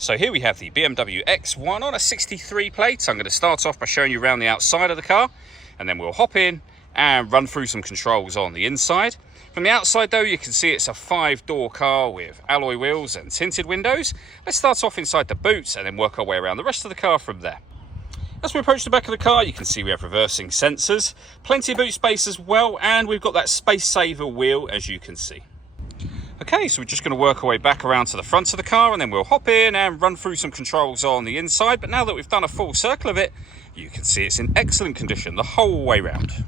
So here we have the BMW X1 on a 63 plate. I'm going to start off by showing you around the outside of the car, and then we'll hop in and run through some controls on the inside. From the outside though, you can see it's a 5-door car with alloy wheels and tinted windows. Let's start off inside the boot and then work our way around the rest of the car from there. As we approach the back of the car, you can see we have reversing sensors, plenty of boot space as well, and we've got that space saver wheel, as you can see. Okay, so we're just going to work our way back around to the front of the car, and then we'll hop in and run through some controls on the inside. But now that we've done a full circle of it, you can see it's in excellent condition the whole way round.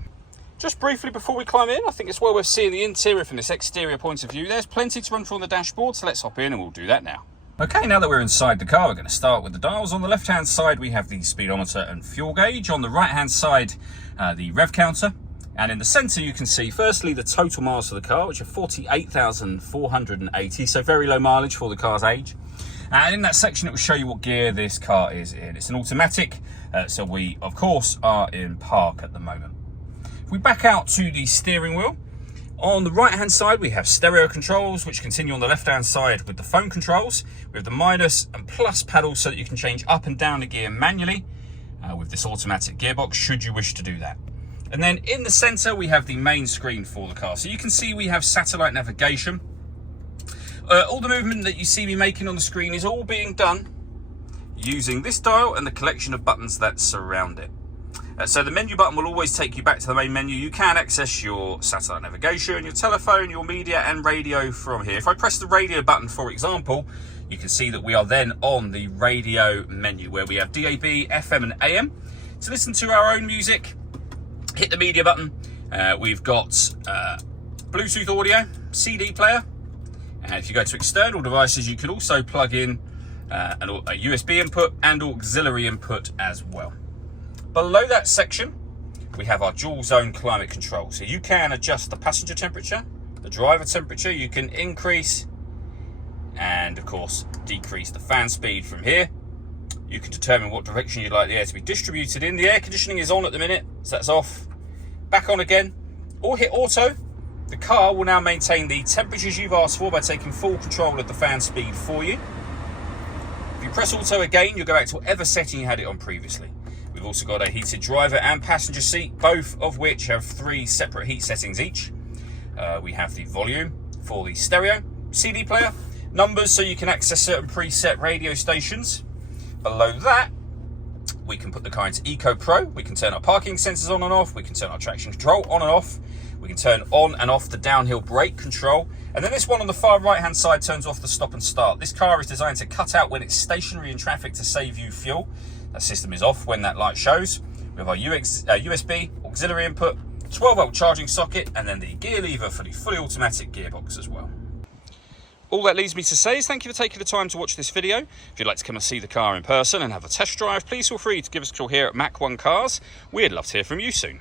Just briefly before we climb in, I think it's well worth seeing the interior from this exterior point of view. There's plenty to run through on the dashboard, so let's hop in and we'll do that now. Okay, now that we're inside the car, we're going to start with the dials. On the left-hand side, we have the speedometer and fuel gauge. On the right-hand side, the rev counter. And in the centre, you can see, firstly, the total miles for the car, which are 48,480, so very low mileage for the car's age. And in that section, it will show you what gear this car is in. It's an automatic, so we, of course, are in park at the moment. If we back out to the steering wheel, on the right-hand side, we have stereo controls, which continue on the left-hand side with the phone controls. We have the minus and plus paddles so that you can change up and down the gear manually with this automatic gearbox, should you wish to do that. And then in the centre, we have the main screen for the car. So you can see we have satellite navigation. All the movement that you see me making on the screen is all being done using this dial and the collection of buttons that surround it. So the menu button will always take you back to the main menu. You can access your satellite navigation, your telephone, your media and radio from here. If I press the radio button, for example, you can see that we are then on the radio menu where we have DAB, FM and AM. To listen to our own music, hit the media button. We've got Bluetooth audio, CD player. And if you go to external devices, you can also plug in a USB input and auxiliary input as well. Below that section, we have our dual zone climate control. So you can adjust the passenger temperature, the driver temperature. You can increase and, of course, decrease the fan speed from here. You can determine what direction you'd like the air to be distributed in. The air conditioning is on at the minute, so that's off. Back on again, or hit auto. The car will now maintain the temperatures you've asked for by taking full control of the fan speed for you. If you press auto again, you'll go back to whatever setting you had it on previously. We've also got a heated driver and passenger seat, both of which have 3 separate heat settings each. We have the volume for the stereo, CD player, numbers so you can access certain preset radio stations. Below that, we can put the car into Eco Pro. We can turn our parking sensors on and off. We can turn our traction control on and off. We can turn on and off the downhill brake control. And then this one on the far right-hand side turns off the stop and start. This car is designed to cut out when it's stationary in traffic to save you fuel. That system is off when that light shows. We have our USB auxiliary input, 12-volt charging socket, and then the gear lever for the fully automatic gearbox as well. All that leaves me to say is thank you for taking the time to watch this video. If you'd like to come and see the car in person and have a test drive, please feel free to give us a call here at Mach 1 Cars. We'd love to hear from you soon.